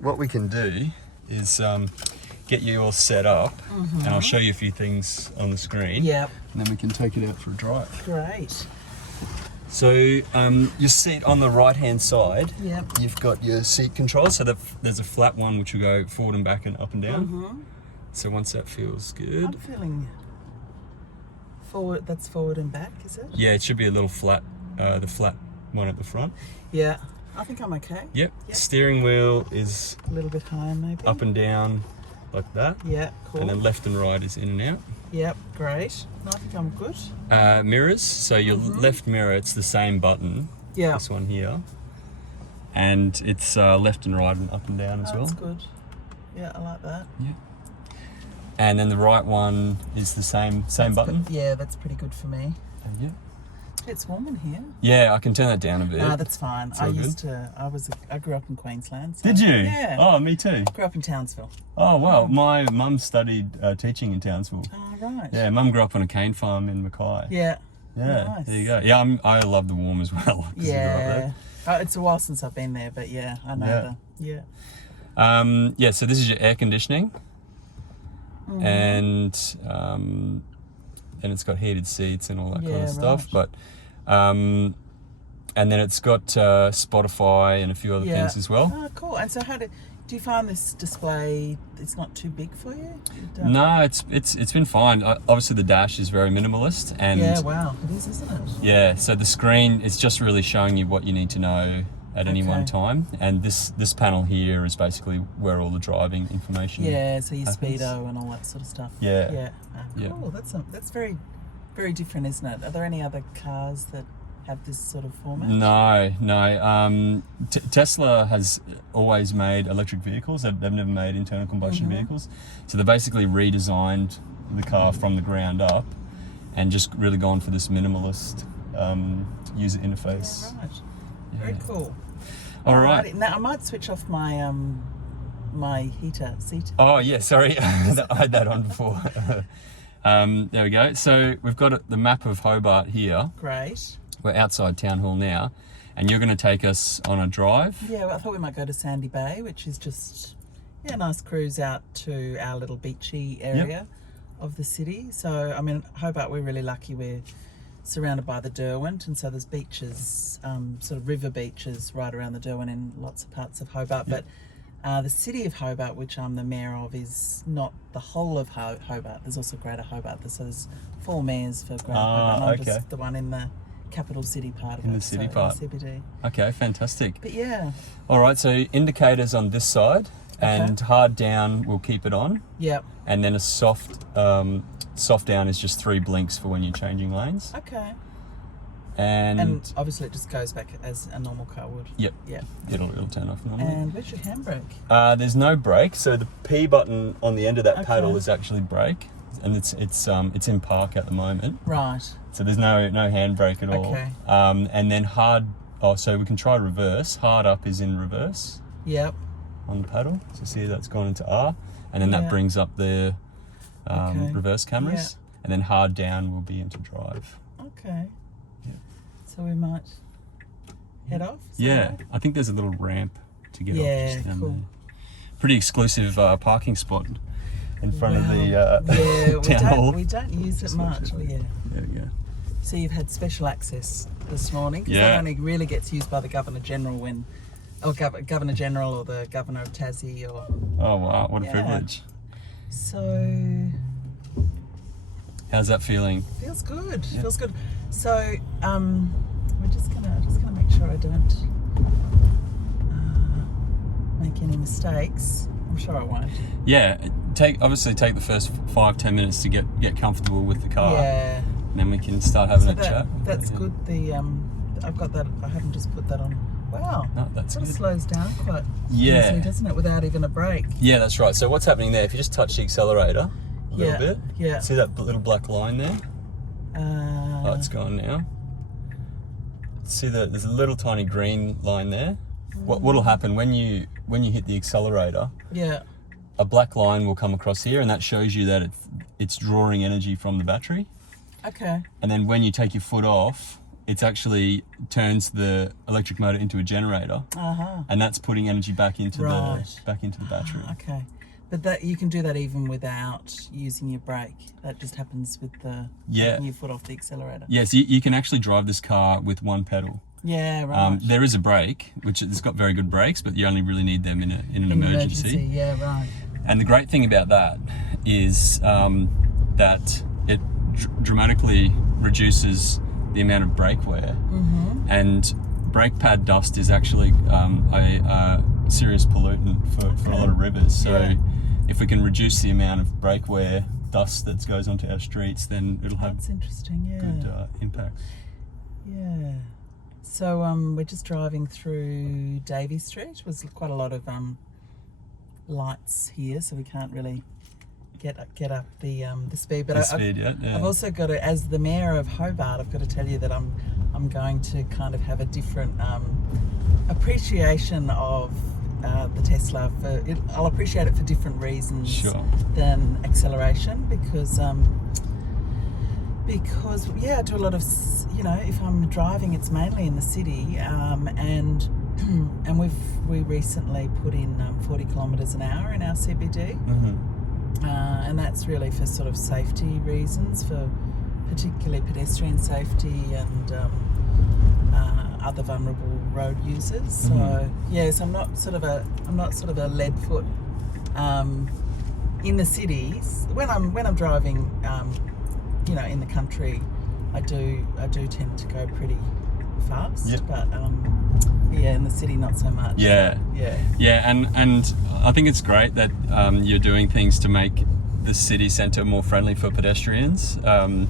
what we can do is get you all set up, and I'll show you a few things on the screen. Yep. And then we can take it out for a drive. Great. So your seat on the right-hand side, Yep. you've got your seat controls. So there's a flat one which will go forward and back and up and down. So once that feels good. I'm feeling forward. That's forward and back, is it? Yeah, it should be a little flat, the flat one at the front. Yeah. I think I'm okay. Yep. Steering wheel is A little bit higher, maybe. up and down like that. Yeah, cool. And then left and right is in and out. Yep, great. No, I think I'm good. Mirrors, so your left mirror, it's the same button, Yeah. this one here. And it's left and right and up and down as well. That's good. Yeah, I like that. Yeah. And then the right one is the same button. Yeah, that's pretty good for me. Yeah. It's warm in here. Yeah, I can turn that down a bit. No, that's fine. It's all I grew up in Queensland. So, Did you? Yeah. Oh, me too. Grew up in Townsville. Oh, wow. My mum studied teaching in Townsville. Oh, right. Yeah, mum grew up on a cane farm in Mackay. Yeah. Yeah, Nice. there you go. Yeah, I love the warm as well. 'Cause we grew up Yeah. there. It's a while since I've been there, but yeah, I know Yeah. Yeah. So this is your air conditioning, and it's got heated seats and all that kind of stuff. right. But and then it's got Spotify and a few other things as well. Oh, cool. And so do you find this display, it's not too big for you? No, it's been fine. Obviously the dash is very minimalist, and Yeah, wow. It is, isn't it? yeah, so the screen is just really showing you what you need to know at any one time, and this panel here is basically where all the driving information. Yeah, so your happens. speedo and all that sort of stuff. Yeah. Yeah. Yeah. Cool. That's very, very different, isn't it? Are there any other cars that have this sort of format? No. Tesla has always made electric vehicles. They've never made internal combustion vehicles. So they basically redesigned the car from the ground up and just really gone for this minimalist user interface. Yeah, right. Yeah. Very cool. All right. Now I might switch off my my heater seat. Oh yeah, sorry, I had that on before. There we go. So we've got the map of Hobart here. Great. We're outside Town Hall now, and you're going to take us on a drive. Yeah, well, I thought we might go to Sandy Bay, which is just a nice cruise out to our little beachy area of the city. So I mean, Hobart, we're really lucky. We're surrounded by the Derwent, and so there's beaches, sort of river beaches right around the Derwent in lots of parts of Hobart. But the city of Hobart, which I'm the mayor of, is not the whole of Hobart. There's also Greater Hobart. So there's 4 mayors for Greater Hobart, and I'm just the one in the capital city part of it. In the city part. In the CBD. Okay, fantastic. But yeah. All right, so indicators on this side, and hard down will keep it on. Yep. And then a soft down is just 3 blinks for when you're changing lanes. Okay. And obviously it just goes back as a normal car would. Yep. Yeah. It'll turn off normally. And where's your handbrake? There's no brake, so the P button on the end of that paddle is actually brake, and it's in park at the moment. Right. So there's no handbrake at all. Okay. And then so we can try reverse. Hard up is in reverse. Yep. On the paddle. So see that's gone into R, and then that brings up the reverse cameras, and then hard down will be into drive. Okay. Yeah. So we might head off? Yeah, I think there's a little ramp to get off just down cool. there. Pretty exclusive parking spot in front of the town hall. We don't use it much. There we go. So you've had special access this morning, because that only really gets used by the Governor General Governor General or the Governor of Tassie or. Oh wow, what a privilege. So. How's that feeling? Feels good. Yeah. Feels good. So we're just gonna make sure I don't make any mistakes. I'm sure I won't. Yeah, obviously take the first 5-10 minutes to get comfortable with the car. Yeah. And then we can start having a chat. That's good. I've got that. I haven't just put that on. Wow. No, that's good. It slows down quite easily, doesn't it? Without even a brake. Yeah, that's right. So what's happening there? If you just touch the accelerator a little bit. Yeah. See that little black line there? Oh, it's gone now. See there's a little tiny green line there. What'll happen when you hit the accelerator? Yeah. A black line will come across here, and that shows you that it's drawing energy from the battery. Okay. And then when you take your foot off, it's actually turns the electric motor into a generator, and that's putting energy back into the battery. Okay, but that you can do that even without using your brake. That just happens with the taking your foot off the accelerator. Yes, you can actually drive this car with one pedal. Yeah, right. There is a brake, which it's got very good brakes, but you only really need them in an emergency. Yeah, right. And the great thing about that is that it dramatically reduces the amount of brake wear, and brake pad dust is actually a serious pollutant for a lot of rivers. So if we can reduce the amount of brake wear dust that goes onto our streets, then it'll have good impact. Yeah. So we're just driving through Davey Street. There's quite a lot of lights here, so we can't really get up the speed. But I've also got to, as the mayor of Hobart, I've got to tell you that I'm going to kind of have a different appreciation of the Tesla. I'll appreciate it for different reasons than acceleration, because I do a lot of, if I'm driving, it's mainly in the city, and we recently put in 40 kilometres an hour in our CBD. And that's really for sort of safety reasons, for particularly pedestrian safety and other vulnerable road users. So yes, I'm not sort of a lead foot in the cities. When I'm driving, in the country, I do tend to go pretty fast. But in the city not so much. And I think it's great that you're doing things to make the city centre more friendly for pedestrians. I'm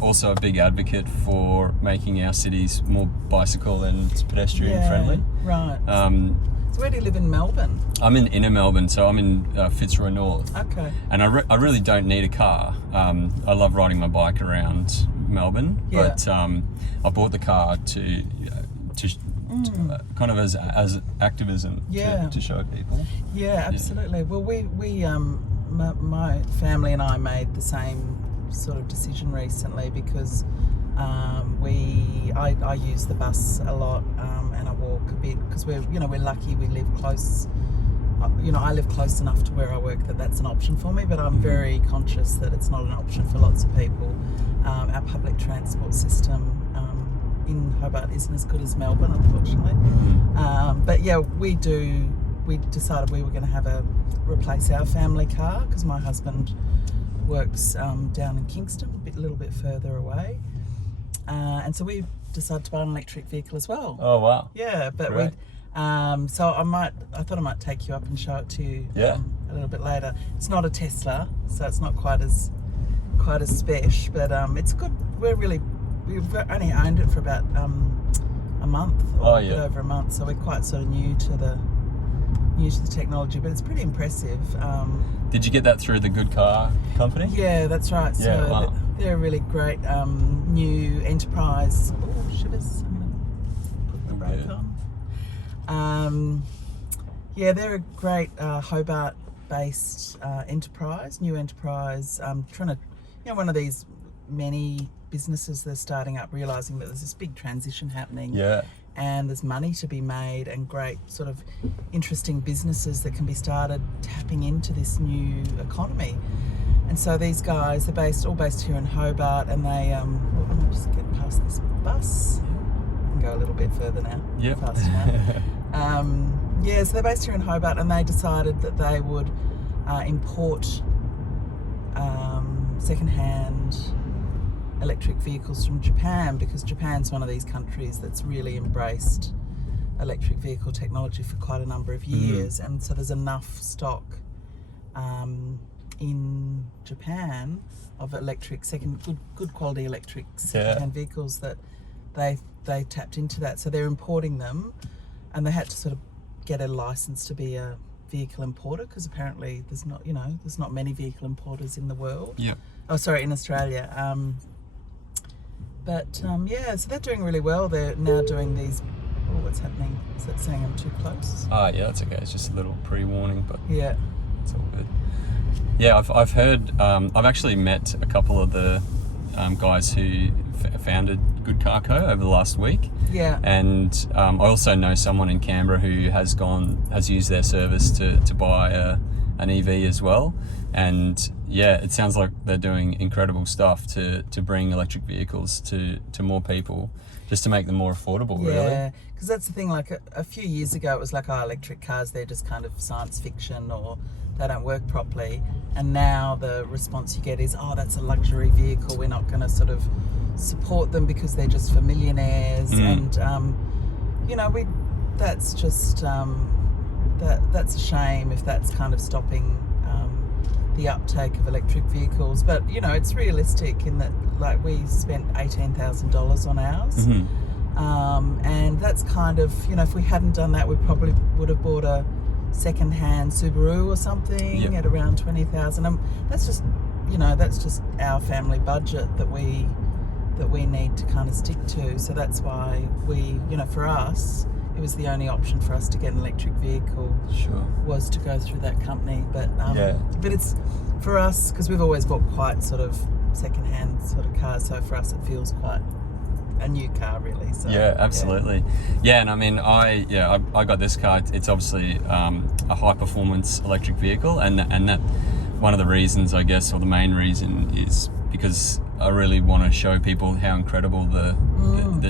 also a big advocate for making our cities more bicycle and pedestrian friendly. Right. So where do you live in Melbourne? I'm in inner Melbourne, so I'm in Fitzroy North. Okay. And I really don't need a car. I love riding my bike around Melbourne, but I bought the car to kind of as activism to show people. Yeah, absolutely. Well, we my family and I made the same sort of decision recently, because I use the bus a lot, and I walk a bit, because we're lucky we live close. I live close enough to where I work that's an option for me, but I'm very conscious that it's not an option for lots of people. Our public transport system in Hobart isn't as good as Melbourne, unfortunately. But we decided we were going to replace our family car, because my husband works down in Kingston, a little bit further away. And so we decided to buy an electric vehicle as well. Oh, wow. Yeah, but we so I thought I might take you up and show it to you a little bit later. It's not a Tesla, so it's not quite as special, but it's good. We've only owned it for about a month, or a bit over a month, so we're quite sort of new to the technology, but it's pretty impressive. Did you get that through the Good Car company? Yeah, that's right. So they're a really great new enterprise. Oh, shivers! I'm gonna put the brake on. They're a great Hobart-based new enterprise. Trying to, one of these many businesses they're starting up, realising that there's this big transition happening. And there's money to be made, and great sort of interesting businesses that can be started tapping into this new economy. And so these guys, they're all based here in Hobart, and they let me just get past this bus. I can go a little bit further now. Faster now. So they're based here in Hobart, and they decided that they would import second-hand electric vehicles from Japan, because Japan's one of these countries that's really embraced electric vehicle technology for quite a number of years, and so there's enough stock in Japan of good quality electric second-hand vehicles that they tapped into that, so they're importing them, and they had to sort of get a license to be a vehicle importer, because apparently there's not many vehicle importers in the world. In Australia. So they're doing really well. They're now doing these. Oh, what's happening? Is that saying I'm too close? That's okay. It's just a little pre-warning, but it's all good. I've heard. I've actually met a couple of the guys who founded Good Car Co over the last week. Yeah. And I also know someone in Canberra who has used their service to buy an EV as well. And yeah, it sounds like they're doing incredible stuff to bring electric vehicles to more people, just to make them more affordable, really. Yeah, because that's the thing, like a few years ago it was like, electric cars, they're just kind of science fiction or they don't work properly. And now the response you get is, that's a luxury vehicle, we're not going to sort of support them because they're just for millionaires. And that's just that's a shame if that's kind of stopping the uptake of electric vehicles. But it's realistic in that, like, we spent $18,000 on ours. And that's kind of, if we hadn't done that, we probably would have bought a second-hand Subaru or something at around $20,000. That's just our family budget that we need to kind of stick to. So that's why we, for us, it was the only option for us to get an electric vehicle. Sure. Was to go through that company. But it's for us, because we've always bought quite sort of second-hand sort of cars. So for us, it feels quite a new car, really. So yeah, absolutely. Yeah, and I mean, I got this car. It's obviously a high-performance electric vehicle, and that one of the reasons, I guess, or the main reason, is because I really want to show people how incredible the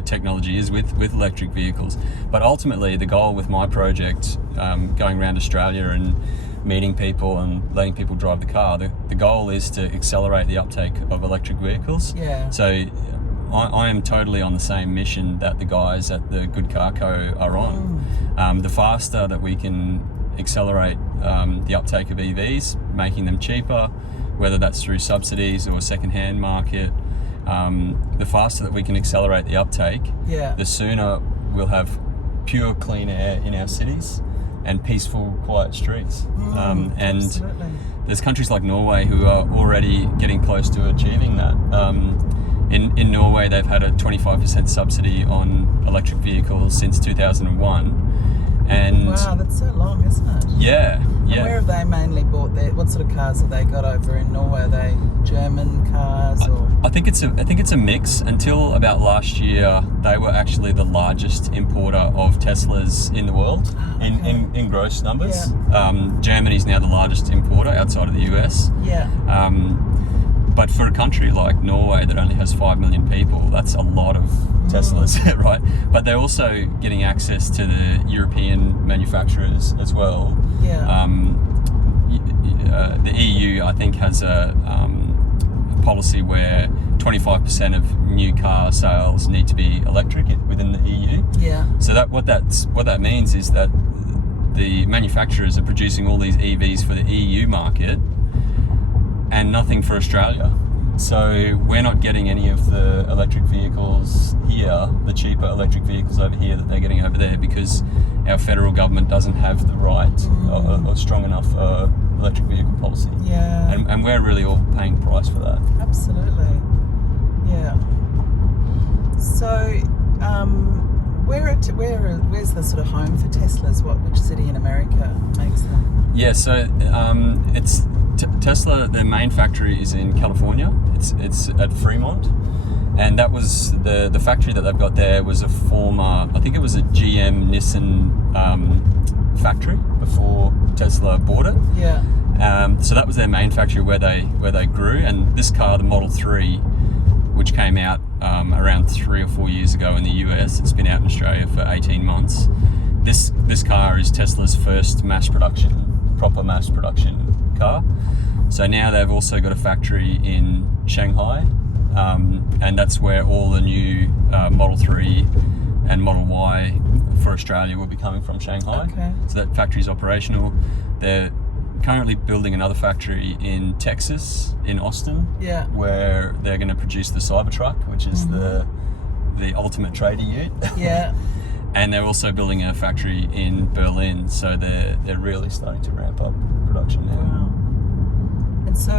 technology is with electric vehicles. But ultimately, the goal with my project, going around Australia and meeting people and letting people drive the car, the goal is to accelerate the uptake of electric vehicles. Yeah. So I am totally on the same mission that the guys at the Good Car Co are on. The faster that we can accelerate the uptake of EVs, making them cheaper, whether that's through subsidies or a second-hand market, the faster that we can accelerate the uptake, the sooner we'll have pure, clean air in our cities and peaceful, quiet streets. And absolutely. There's countries like Norway who are already getting close to achieving that. In Norway, they've had a 25% subsidy on electric vehicles since 2001. And wow, that's so long, isn't it? Yeah. And where have they mainly bought what sort of cars have they got over in Norway? Are they German cars or? I think it's a mix. Until about last year, they were actually the largest importer of Teslas in the world in gross numbers. Germany's now the largest importer outside of the US. But for a country like Norway that only has 5 million people, that's a lot of Teslas, right? But they're also getting access to the European manufacturers as well. The EU, I think, has a policy where 25% of new car sales need to be electric within the EU. So what that means is that the manufacturers are producing all these EVs for the EU market and nothing for Australia. So we're not getting any of the electric vehicles here, the cheaper electric vehicles over here that they're getting over there, because our federal government doesn't have the right or strong enough electric vehicle policy. And we're really all paying the price for that. Absolutely. Yeah. So where's the sort of home for Teslas? Which city in America makes them? Yeah, so it's Tesla. Their main factory is in California. It's at Fremont, and that was the factory that they've got there was a former, I think it was a GM Nissan factory before Tesla bought it. So that was their main factory where they grew. And this car, the Model 3, which came out around 3 or 4 years ago in the US, it's been out in Australia for 18 months. This car is Tesla's first proper mass production car. So now they've also got a factory in Shanghai, and that's where all the new Model 3 and Model Y for Australia will be coming from Shanghai. So that factory is operational. They're currently building another factory in Texas, in Austin, where they're going to produce the Cybertruck, which is the ultimate trader ute. And they're also building a factory in Berlin, so they're really starting to ramp up production now. Wow. And so,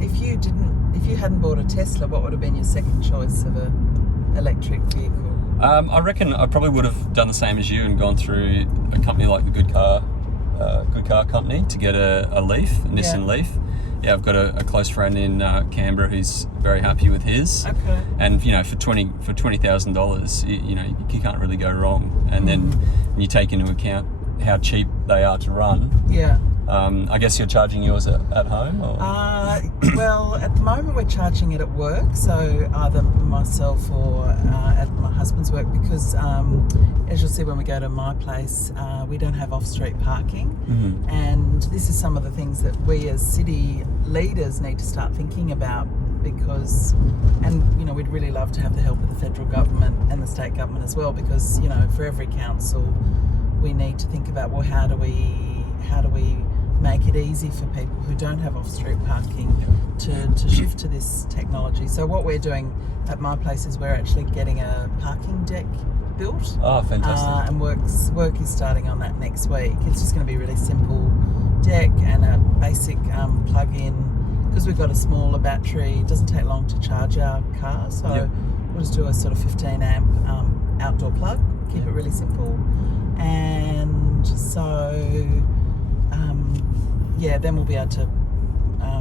if you hadn't bought a Tesla, what would have been your second choice of a electric vehicle? I reckon I probably would have done the same as you and gone through a company like the Good Car good car company to get a Leaf, a Nissan Leaf. Yeah, I've got a close friend in Canberra who's very happy with his. Okay. And you know, for $20,000, you know, you can't really go wrong. And then when you take into account how cheap they are to run. Yeah. I guess you're charging yours at home, or? Well, at the moment we're charging it at work, so either myself or at my husband's work, because as you'll see when we go to my place, we don't have off-street parking, and this is some of the things that we as city leaders need to start thinking about, because, and you know, we'd really love to have the help of the federal government and the state government as well, because you know, for every council we need to think about, well, how do we make it easy for people who don't have off-street parking to shift to this technology. So what we're doing at my place is we're actually getting a parking deck built. Oh, fantastic. And work is starting on that next week. It's just going to be a really simple deck and a basic plug-in, because we've got a smaller battery. It doesn't take long to charge our car, so we'll just do a sort of 15 amp outdoor plug, keep it really simple. And so then we'll be able to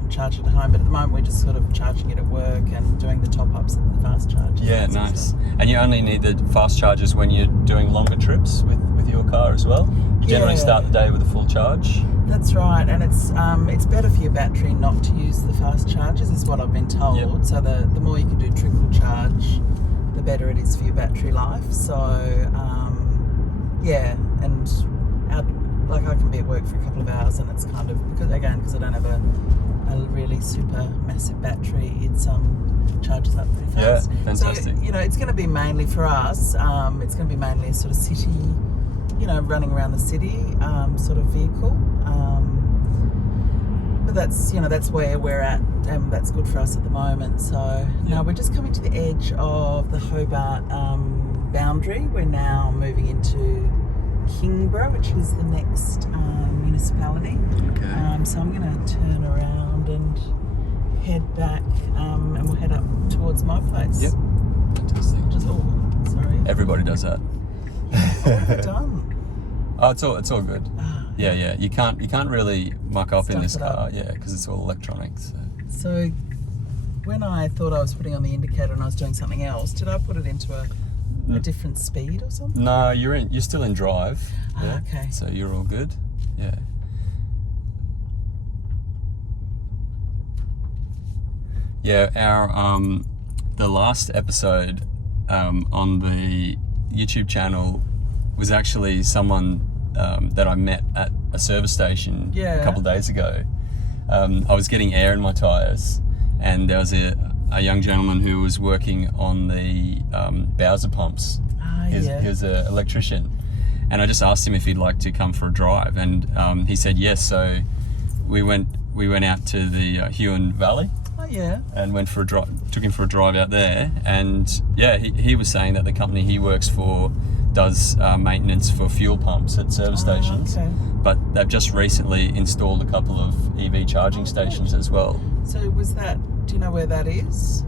charge it at home, but at the moment we're just sort of charging it at work and doing the top-ups at the fast chargers. Yeah, nice. And you only need the fast chargers when you're doing longer trips with your car as well? You generally start the day with a full charge? That's right, and it's better for your battery not to use the fast chargers, is what I've been told. Yep. So the more you can do trickle charge, the better it is for your battery life. So like I can be at work for a couple of hours, and it's kind of, because I don't have a really super massive battery, it's charges up pretty fast. Yeah, fantastic. So, you know, it's going to be mainly for us, it's going to be mainly a sort of city, you know, running around the city sort of vehicle. But that's, you know, that's where we're at, and that's good for us at the moment. So now we're just coming to the edge of the Hobart boundary. We're now moving into Kingborough, which is the next municipality. Okay. So I'm going to turn around and head back, and we'll head up towards my place. Yep. Fantastic. Sorry. Everybody does that. What have I done? Oh, it's all good. Yeah. You can't really muck up in this car, because it's all electronics. So when I thought I was putting on the indicator and I was doing something else, did I put it into a different speed or something? No, you're still in drive. Okay. So you're all good. Yeah. Yeah, our the last episode on the YouTube channel was actually someone that I met at a service station a couple of days ago. I was getting air in my tyres, and there was a young gentleman who was working on the Bowser pumps. He was an electrician, and I just asked him if he'd like to come for a drive, and he said yes. So we went out to the Huon Valley. And went for a drive. Took him for a drive out there, and he was saying that the company he works for does maintenance for fuel pumps at service stations. Okay. But they've just recently installed a couple of EV charging stations as well. So do you know where that is?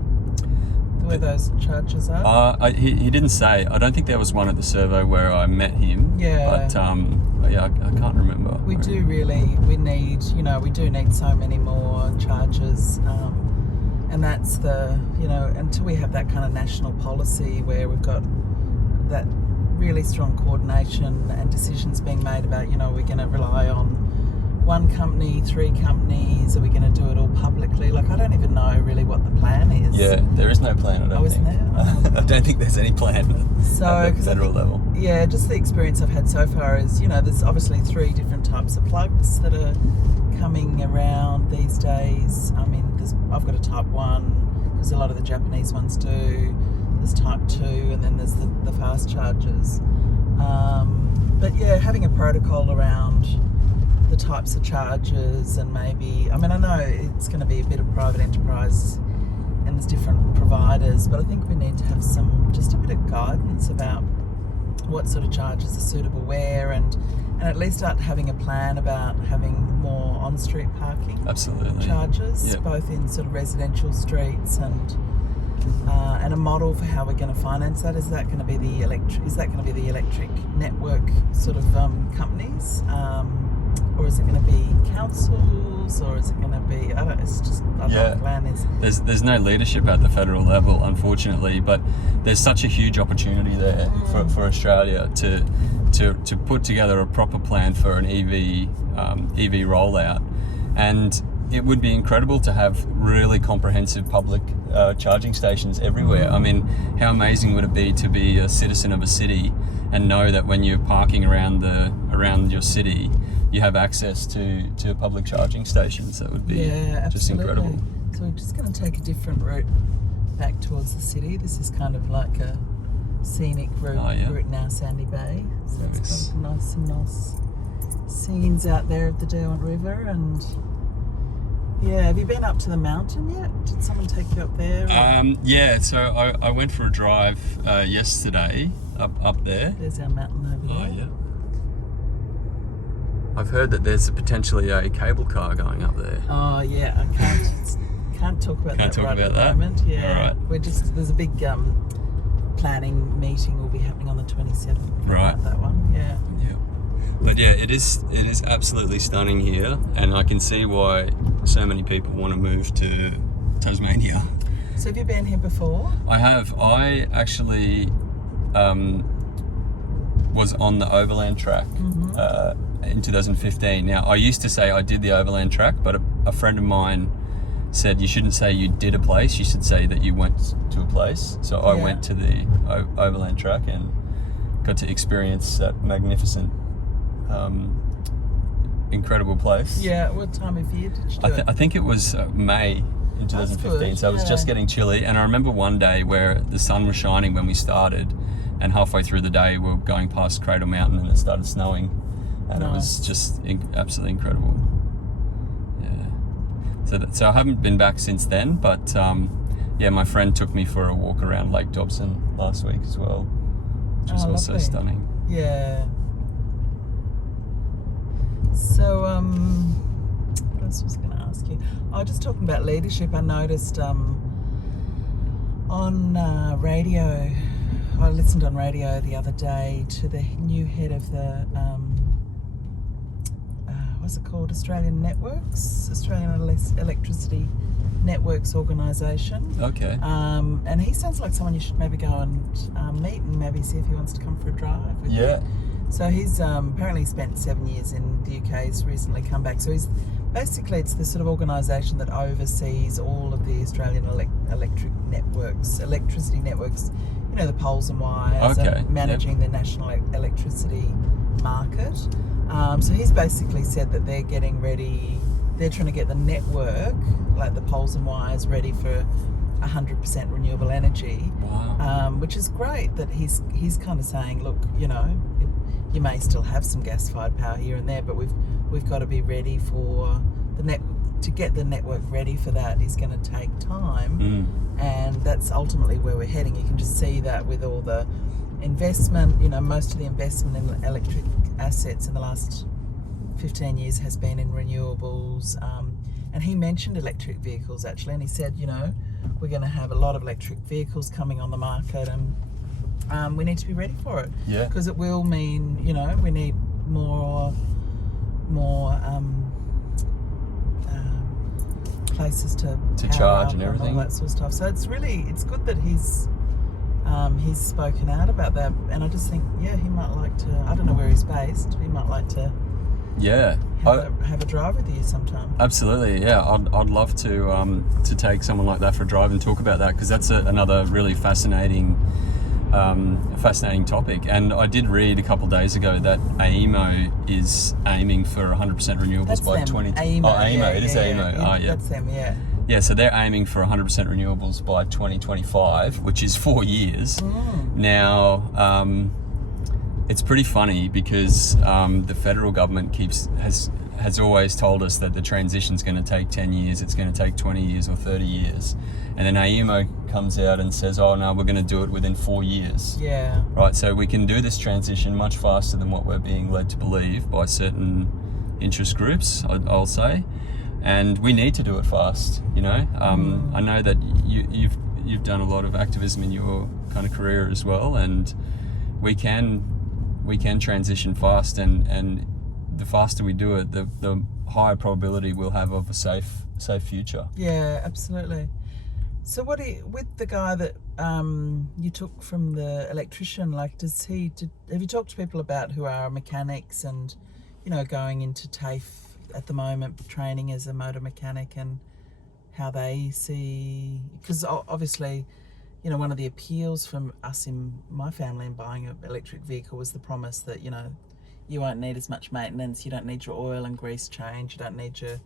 Where those chargers are? He didn't say. I don't think there was one at the servo where I met him. Yeah. But I can't remember. We do need so many more chargers. And that's until we have that kind of national policy where we've got that really strong coordination and decisions being made about, we're going to rely on one company, 3 companies, are we going to do it all publicly? Like, I don't even know really what the plan is. Yeah, there is no plan, I don't think. Isn't there? I don't think there's any plan at the federal level. Yeah, just the experience I've had so far is, there's obviously 3 different types of plugs that are coming around these days. I mean, I've got a type 1, because a lot of the Japanese ones do. There's type 2, and then there's the fast chargers. But yeah, having a protocol around the types of chargers, and maybe, I know it's going to be a bit of private enterprise and there's different providers, but I think we need to have just a bit of guidance about what sort of chargers are suitable where, and at least start having a plan about having more on-street parking. Absolutely. Chargers, both in sort of residential streets, and a model for how we're going to finance that. Is that going to be the electric network sort of companies? or is it going to be councils, or is it going to be? I don't. It's just I don't know what the plan is. There's no leadership at the federal level, unfortunately, but there's such a huge opportunity there for Australia to put together a proper plan for an EV rollout, and it would be incredible to have really comprehensive public charging stations everywhere. I mean, how amazing would it be to be a citizen of a city and know that when you're parking around your city, you have access to public charging stations? That would be just incredible. So we're just going to take a different route back towards the city. This is kind of like a scenic route now, Sandy Bay. So it's got some nice scenes out there of the Derwent River. And yeah, have you been up to the mountain yet? Did someone take you up there? Yeah, so I went for a drive yesterday up there. There's our mountain over there. Oh, yeah. I've heard that there's potentially a cable car going up there. Oh yeah, I can't talk about that right at the moment. Yeah, all right. There's a big planning meeting will be happening on the 27th. Right. About that one. Yeah. Yeah. But yeah, it is absolutely stunning here, and I can see why so many people want to move to Tasmania. So have you been here before? I have. I actually was on the overland track in 2015. Now, I used to say I did the overland track, but a friend of mine said you shouldn't say you did a place, you should say that you went to a place. So I went to the overland track and got to experience that magnificent, incredible place. Yeah, what time of year did you do it? I think it was May in 2015, so it was just getting chilly. And I remember one day where the sun was shining when we started, and halfway through the day we were going past Cradle Mountain and it started snowing, and it was just absolutely incredible. Yeah. So I haven't been back since then, but yeah, my friend took me for a walk around Lake Dobson last week as well, which was also stunning. Yeah. So, what else was I going to ask you? Just talking about leadership, I noticed on radio, I listened on radio the other day to the new head of the, what's it called? Australian Electricity Networks Organisation. Okay. And he sounds like someone you should maybe go and meet and maybe see if he wants to come for a drive with you. So he's apparently spent 7 years in the UK. He's recently come back. So he's basically, it's the sort of organisation that oversees all of the Australian electricity networks. You know, the poles and wires, and managing the national electricity market. So he's basically said that they're getting ready. They're trying to get the network, like the poles and wires, ready for 100% renewable energy. Wow. Which is great that he's kind of saying, look, you know, you may still have some gas-fired power here and there, but we've got to be ready for to get the network ready for that is going to take time, and that's ultimately where we're heading. You can just see that with all the investment. You know, most of the investment in electric assets in the last 15 years has been in renewables. And he mentioned electric vehicles actually, and he said, you know, we're going to have a lot of electric vehicles coming on the market, and we need to be ready for it. Yeah. Because it will mean, you know, we need more places to charge and everything, all that sort of stuff. So it's good that he's spoken out about that, and I just think, yeah, he might like to. I don't know where he's based. He might like to. Yeah. Have a drive with you sometime. Absolutely, yeah. I'd love to take someone like that for a drive and talk about that, because that's another really fascinating topic. And I did read a couple of days ago that AEMO is aiming for 100% renewables that's by them. 20. AEMO, AEMO, it is AEMO. Yeah, that's them, yeah. Yeah, so they're aiming for 100% renewables by 2025, which is 4 years. Now, it's pretty funny because the federal government has always told us that the transition's going to take 10 years, it's going to take 20 years or 30 years. And then AEMO comes out and says, oh no, we're going to do it within 4 years. Yeah. Right, so we can do this transition much faster than what we're being led to believe by certain interest groups, I'll say. And we need to do it fast, you know. I know that you've done a lot of activism in your kind of career as well, and we can transition fast, and the faster we do it, the higher probability we'll have of a safe future. Yeah, absolutely. So with the guy that you took from the electrician, like, have you talked to people about who are mechanics and, going into TAFE at the moment, training as a motor mechanic, and how they see, because obviously, one of the appeals from us in my family in buying an electric vehicle was the promise that, you won't need as much maintenance, you don't need your oil and grease change, you don't need your,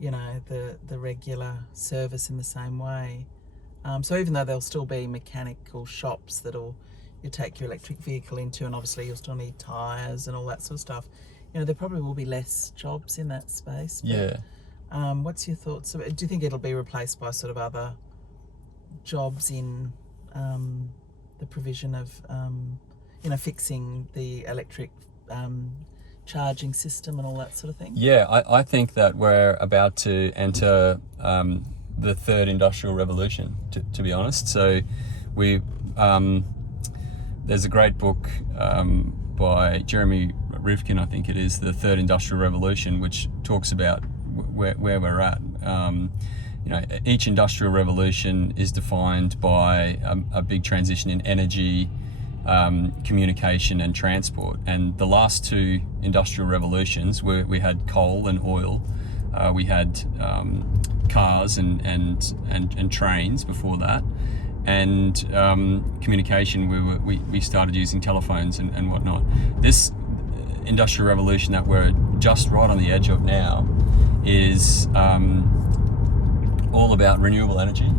the regular service in the same way. So even though there'll still be mechanical shops you take your electric vehicle into, and obviously you'll still need tyres and all that sort of stuff, there probably will be less jobs in that space. But, Yeah. What's your thoughts? Do you think it'll be replaced by sort of other jobs in the provision of, fixing the electric charging system and all that sort of thing? Yeah, I think that we're about to enter the third industrial revolution, to be honest. So there's a great book by Jeremy Rifkin, I think it is, The Third Industrial Revolution, which talks about where we're at. Each industrial revolution is defined by a big transition in energy, communication and transport. And the last two industrial revolutions, we had coal and oil, we had cars and trains before that, and communication, we started using telephones and whatnot. This industrial revolution that we're just right on the edge of now is all about renewable energy,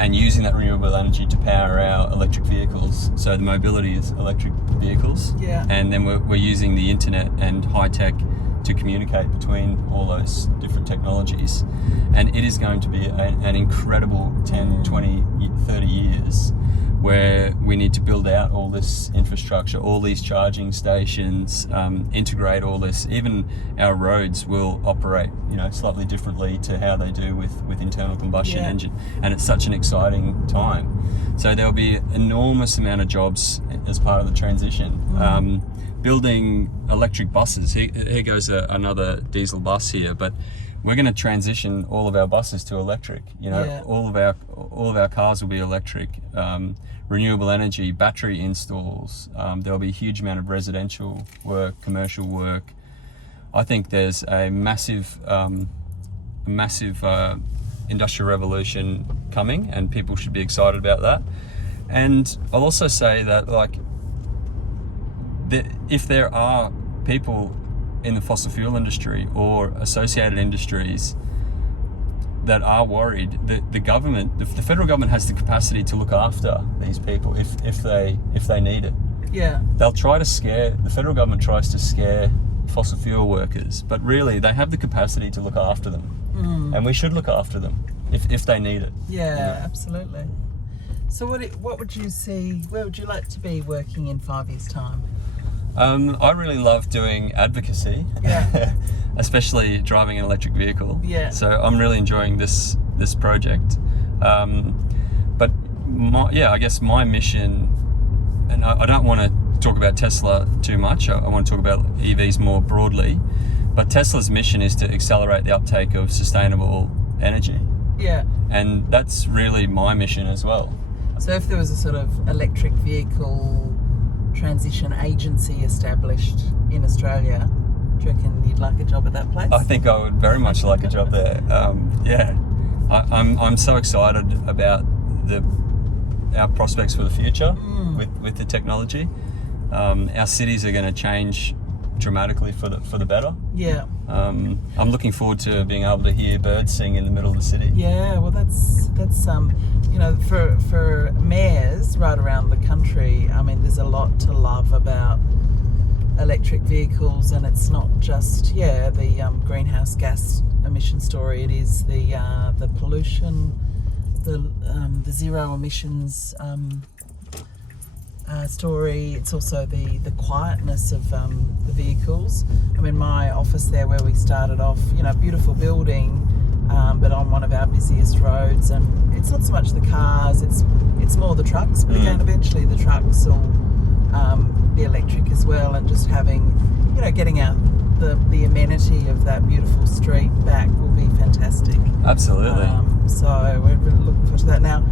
and using that renewable energy to power our electric vehicles. So the mobility is electric vehicles. Yeah. And then we're using the internet and high tech to communicate between all those different technologies. And it is going to be an incredible 10, 20, 30 years where we need to build out all this infrastructure, all these charging stations, integrate all this. Even our roads will operate, slightly differently to how they do with internal combustion engine. And it's such an exciting time. So there'll be an enormous amount of jobs as part of the transition. Building electric buses. Here goes another diesel bus here, but we're going to transition all of our buses to electric. All of our cars will be electric. Renewable energy, battery installs. There'll be a huge amount of residential work, commercial work. I think there's a massive industrial revolution coming, and people should be excited about that. And I'll also say that, if there are people in the fossil fuel industry or associated industries that are worried, the government, the federal government has the capacity to look after these people if they need it. Yeah. The federal government tries to scare fossil fuel workers, but really they have the capacity to look after them, and we should look after them if they need it. Yeah, absolutely. So what would you see? Where would you like to be working in 5 years' time? I really love doing advocacy, especially driving an electric vehicle. Yeah. So I'm really enjoying this project. But I guess my mission, and I don't want to talk about Tesla too much. I want to talk about EVs more broadly. But Tesla's mission is to accelerate the uptake of sustainable energy. Yeah. And that's really my mission as well. So if there was a sort of electric vehicle transition agency established in Australia, do you reckon you'd like a job at that place? I think I would very much like a job there. I'm so excited about our prospects for the future with the technology. Our cities are going to change dramatically for the better. Yeah. I'm looking forward to being able to hear birds sing in the middle of the city. Yeah, well that's for mayors right around the country, I mean, there's a lot to love about electric vehicles, and it's not just the greenhouse gas emission story. It is the pollution, the zero emissions story. It's also the quietness of the vehicles. I mean, my office there where we started off, beautiful building, but on one of our busiest roads, and it's not so much the cars, it's more the trucks, but again, eventually the trucks will be electric as well, and just having, getting out the amenity of that beautiful street back will be fantastic. Absolutely. So we're really looking forward to that. Now,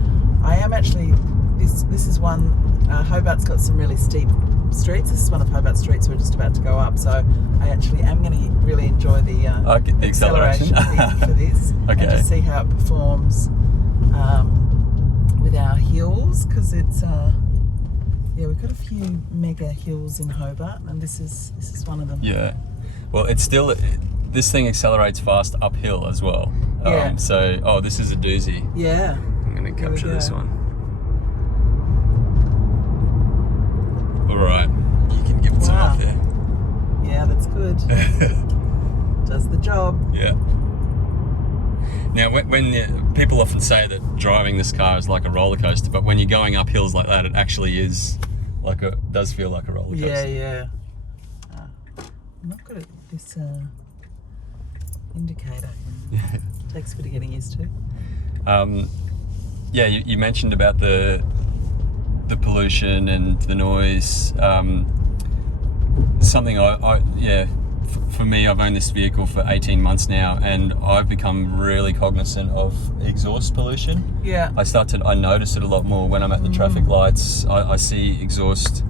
I am actually, this is one, Hobart's got some really steep streets. This is one of Hobart's streets we're just about to go up. So I actually am going to really enjoy the acceleration for this. Okay. And just see how it performs with our hills, because it's, we've got a few mega hills in Hobart, and this is one of them. Yeah. Well, it's still, this thing accelerates fast uphill as well. Yeah. This is a doozy. Yeah. I'm going to capture this one. All right. You can give it some off there. Yeah, that's good. Does the job. Yeah. Now, when people often say that driving this car is like a roller coaster, but when you're going up hills like that, it actually is does feel like a roller coaster. Yeah. I'm not good at this indicator. Takes a bit of getting used to. You mentioned about the pollution and the noise. Something for me, I've owned this vehicle for 18 months now, and I've become really cognizant of exhaust pollution. Yeah. I notice it a lot more when I'm at the traffic lights. I see exhaust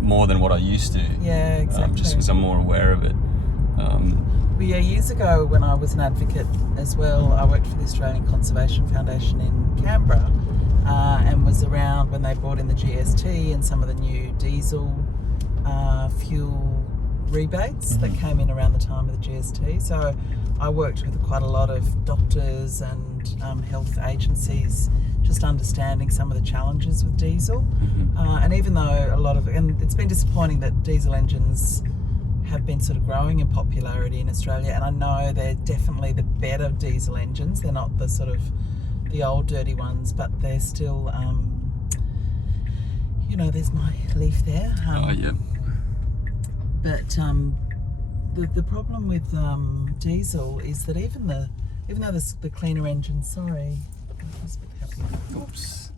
more than what I used to. Yeah, exactly. Just because I'm more aware of it. Years ago, when I was an advocate as well, I worked for the Australian Conservation Foundation in Canberra, and was around when they brought in the GST and some of the new diesel fuel rebates that came in around the time of the GST. So I worked with quite a lot of doctors and health agencies, just understanding some of the challenges with diesel. And even though and it's been disappointing that diesel engines have been sort of growing in popularity in Australia, and I know they're definitely the better diesel engines. They're not the sort of the old dirty ones, but they're still, there's my leaf there. But the problem with diesel is that even though the cleaner engines, sorry, just a bit happy. Oops.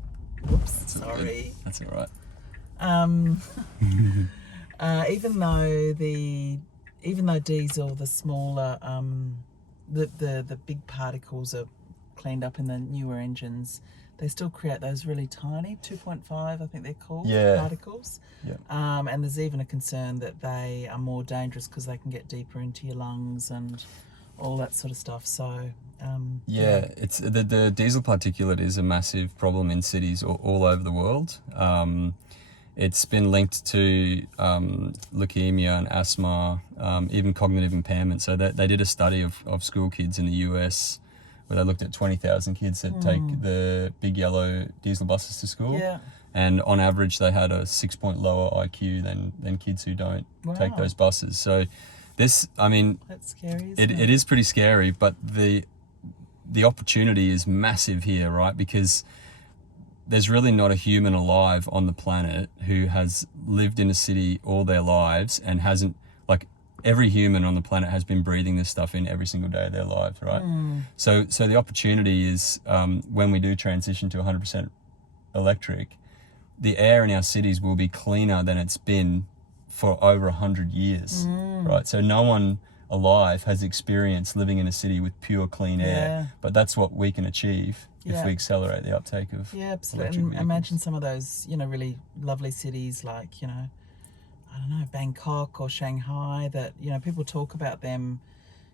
Sorry. That's all right. Even though diesel, the smaller, the big particles are cleaned up in the newer engines, they still create those really tiny 2.5, I think they're called, particles. Yeah. And there's even a concern that they are more dangerous because they can get deeper into your lungs and all that sort of stuff. So it's the diesel particulate is a massive problem in cities all over the world. It's been linked to leukemia and asthma, even cognitive impairment. So they did a study of school kids in the US where they looked at 20,000 kids that take the big yellow diesel buses to school. Yeah. And on average, they had a 6-point lower IQ than kids who don't take those buses. So that's scary, isn't it is pretty scary, but the opportunity is massive here, right? Because there's really not a human alive on the planet who has lived in a city all their lives and hasn't, every human on the planet has been breathing this stuff in every single day of their lives, right? So the opportunity is when we do transition to 100% electric, the air in our cities will be cleaner than it's been for over 100 years, right? So no one alive has experienced living in a city with pure clean air, but that's what we can achieve if we accelerate the uptake of absolutely. And imagine some of those, really lovely cities like, I don't know, Bangkok or Shanghai, that, people talk about them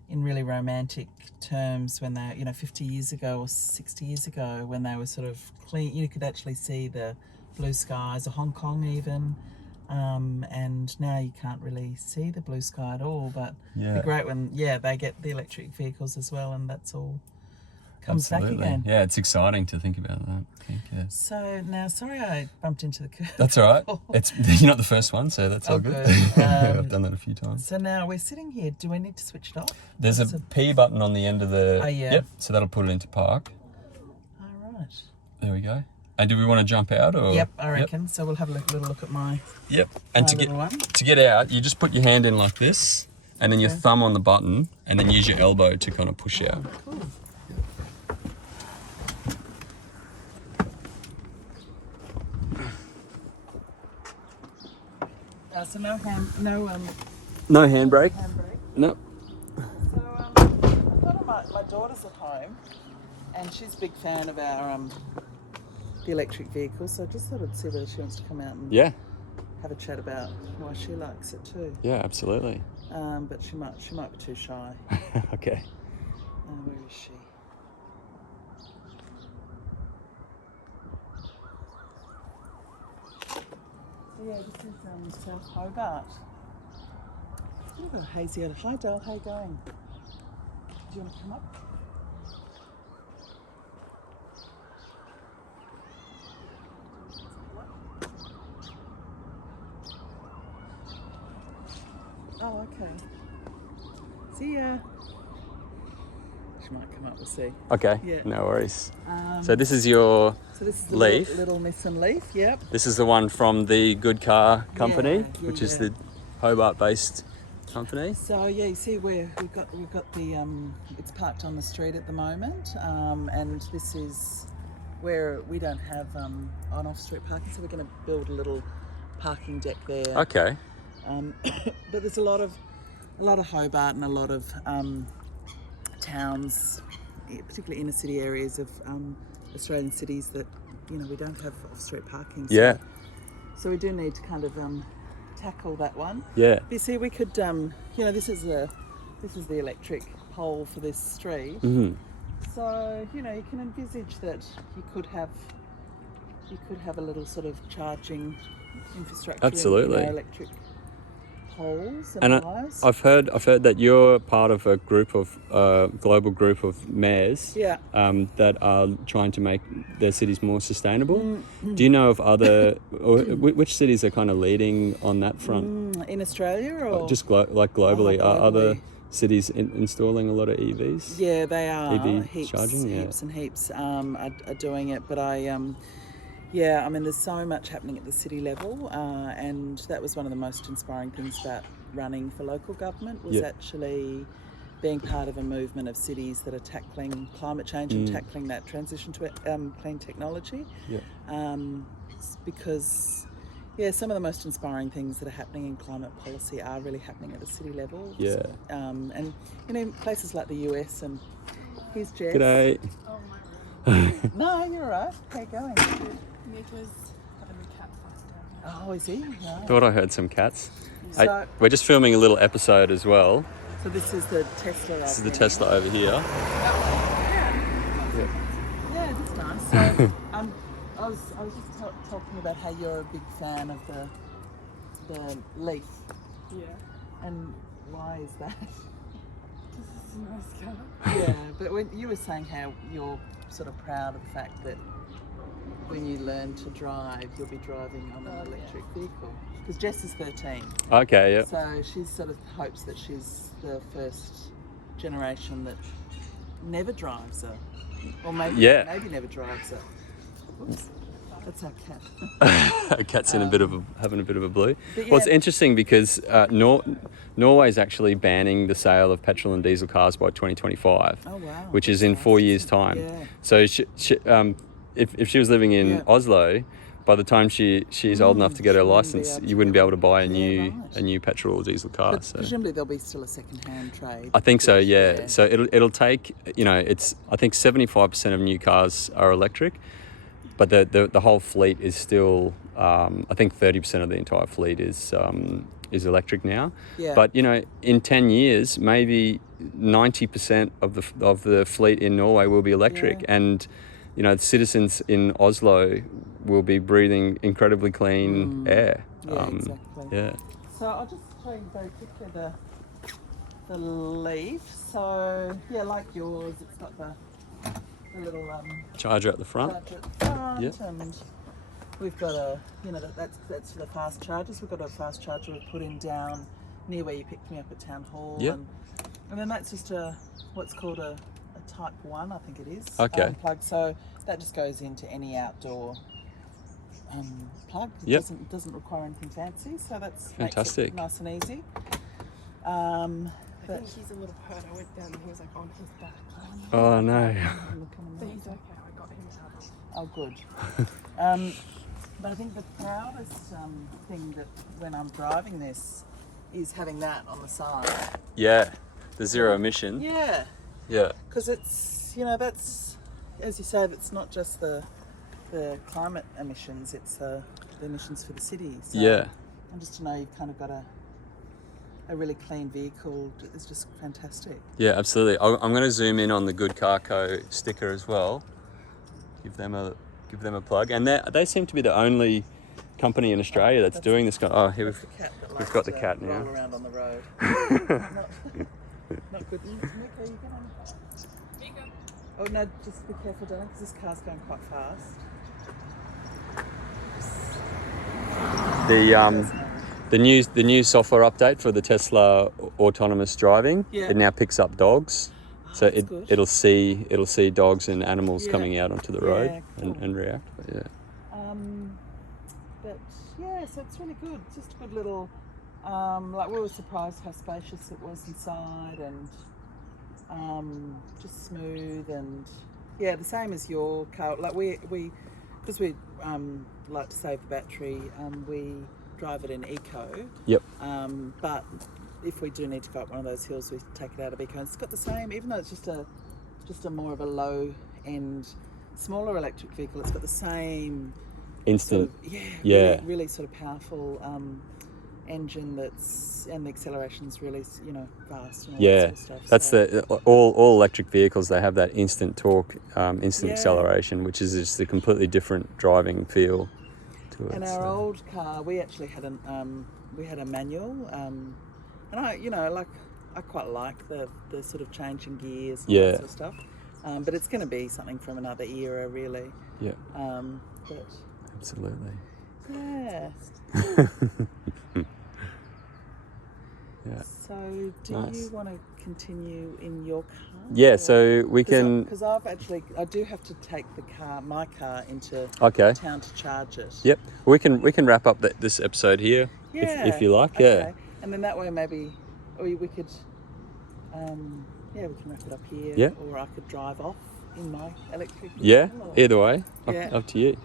in really romantic terms when they, 50 years ago or 60 years ago, when they were sort of clean, you could actually see the blue skies, or Hong Kong even. And now you can't really see the blue sky at all, but it'd be great when, they get the electric vehicles as well, and that's all comes back again. Yeah, it's exciting to think about that. I think, So now, sorry I bumped into the curb. That's all right. You're not the first one, so that's all good. I've done that a few times. So now we're sitting here. Do we need to switch it off? There's a P button on the end of the... Oh, yeah. Yep, so that'll put it into park. All right. There we go. And do we want to jump out? Or? Yep, I reckon. So we'll have a little look at my... Yep. And to get out, you just put your hand in like this, and then your thumb on the button, and then use your elbow to kind of push out. Cool. So no handbrake. Handbrake. No. So I thought my daughter's at home, and she's a big fan of our the electric vehicles. So I just thought I'd see whether she wants to come out and Yeah. have a chat about why she likes it too. Yeah, absolutely. But she might be too shy. Okay. Where is she? So yeah, this is South Hobart. It's a bit of a hazy out. Hi Dale, how you going? Do you want to come up? Oh, okay. See ya. She might come up, we'll see. Okay. Yeah. No worries. So this is your So this is the Leaf. little Nissan Leaf, yep. This is the one from the Good Car Company, Yeah, which is yeah. the Hobart-based company. So yeah, you see where we've got the it's parked on the street at the moment, and this is where we don't have on off-street parking, so we're going to build a little parking deck there. Okay. But there's a lot of Hobart and a lot of towns, particularly inner city areas of Australian cities that we don't have off-street parking. So, Yeah. So we do need to kind of tackle that one. Yeah. You see, we could this is the electric pole for this street. Mm-hmm. So you can envisage that you could have a little sort of charging infrastructure. Absolutely. Electric poles And wires. I've heard that you're part of a group of global group of mayors. Yeah. That are trying to make their cities more sustainable. Mm-hmm. Do you know of other or which cities are kind of leading on that front? In Australia or just globally? Oh, Are other cities installing a lot of EVs? Yeah, they are. EV heaps, charging, heaps and heaps are doing it. But there's so much happening at the city level, and that was one of the most inspiring things about running for local government was actually being part of a movement of cities that are tackling climate change and tackling that transition to clean technology. Yeah. Because some of the most inspiring things that are happening in climate policy are really happening at the city level. Yeah. And places like the US, and here's Jess. G'day. Oh, my room. No, you're right. How you going? Nico's having a cat fight down here. Oh, is he? No. Thought I heard some cats. So, We're just filming a little episode as well. so this is the Tesla. This is the Tesla over here. Yeah, that's nice. So, I was just talking about how you're a big fan of the Leaf, Yeah. and why is that? This is a nice car. Yeah, but when you were saying how you're sort of proud of the fact that when you learn to drive, you'll be driving on an electric vehicle. Because Jess is 13. Okay, yeah. So she sort of hopes that she's the first generation that never drives or maybe never drives Whoops, that's our cat. A cat's in having a bit of a blue. But Well, it's interesting because Norway's actually banning the sale of petrol and diesel cars by 2025, Oh wow! which is in 4 years' time. Yeah. So if she was living in Oslo, by the time she's old enough to get her license, you wouldn't be able to buy a new petrol or diesel car. But So presumably there'll be still a second-hand trade. I think so. Yeah. So it'll take I think 75% of new cars are electric, but the whole fleet is still I think 30% of the entire fleet is electric now. Yeah. But in 10 years, maybe 90% of the fleet in Norway will be electric, and the citizens in Oslo will be breathing incredibly clean air. Yeah, exactly. Yeah. So I'll just show you very quickly the Leaf. So like yours, it's got the little Charger at the front. charger at the front, Yeah. and we've got that's for the fast chargers. We've got a fast charger we've put in down near where you picked me up at Town Hall. Yeah. And then that's just what's called a Type 1, I think it is. Okay. Plug. So that just goes into any outdoor plug. It Yep. doesn't require anything fancy, so that's Fantastic. makes it nice and easy. I think he's a little hurt. I went down and he was like on his back. Oh no. But he's okay. I got him out. Oh, good. But I think the proudest thing that when I'm driving this is having that on the side. Yeah, the zero emission. Yeah, Yeah. because it's, that's, as you say, that's not just the climate emissions, it's the emissions for the city. So, Yeah. and just to know you've kind of got a really clean vehicle is just fantastic. Yeah, absolutely. I'm going to zoom in on the Good Car Co sticker as well. Give them a plug, and they seem to be the only company in Australia that's doing this. Here That's the cat that likes got the to cat roll now. around on the road. not good. Miko, you get on the car. Miko. Oh no, just be careful, darling, because this car's going quite fast. The new software update for the Tesla autonomous driving. Yeah. It now picks up dogs, so that's good. it'll see dogs and animals Yeah. coming out onto the road cool. and react. But yeah. But yeah, so it's really good. It's just a good little. Like we were surprised how spacious it was inside, and just smooth, and yeah, the same as your car. Like we because we like to save the battery, we drive it in eco. Yep. But if we do need to go up one of those hills, we take it out of eco. And it's got the same, even though it's just a more of a low end, smaller electric vehicle. It's got the same Instant. sort of, Yeah. really sort of powerful engine and the acceleration's really fast and all that sort of stuff. That's all electric vehicles. They have that instant torque, instant acceleration, which is just a completely different driving feel to it. And our old car, we actually had we had a manual, and I quite like the sort of changing gears and all that sort of stuff. But it's going to be something from another era, really. Yeah. But absolutely. yeah. Yeah. So, do you want to continue in your car? Yeah. So we can. Because I do have to take my car into town to charge it. Yep. We can wrap up this episode here if you like. Okay. Yeah. And then that way maybe, or we could, we can wrap it up here. Yeah. Or I could drive off in my electric vehicle. Yeah. Either way, up to you.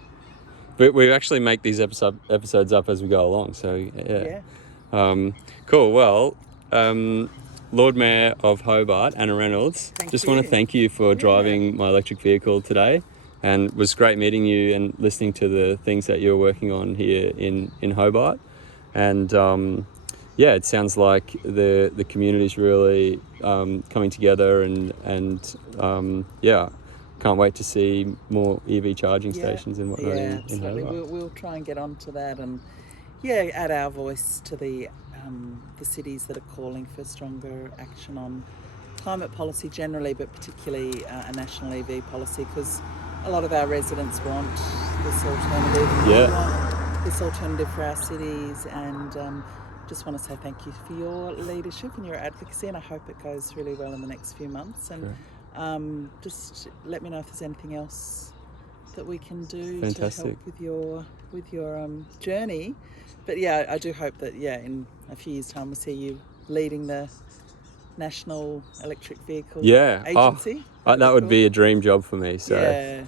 But we actually make these episodes up as we go along. So yeah. Cool. Well, Lord Mayor of Hobart, Anna Reynolds, want to thank you for driving my electric vehicle today, and it was great meeting you and listening to the things that you're working on here in Hobart. And it sounds like the community's really coming together, and can't wait to see more EV charging stations and whatnot in Hobart. We'll try and get onto that, and add our voice to the cities that are calling for stronger action on climate policy generally, but particularly a national EV policy, because a lot of our residents want this alternative. We want this alternative for our cities, and just want to say thank you for your leadership and your advocacy, and I hope it goes really well in the next few months. And just let me know if there's anything else that we can do to help with your journey. But I do hope that in a few years' time we'll see you leading the National Electric Vehicle Agency. That would be a dream job for me. So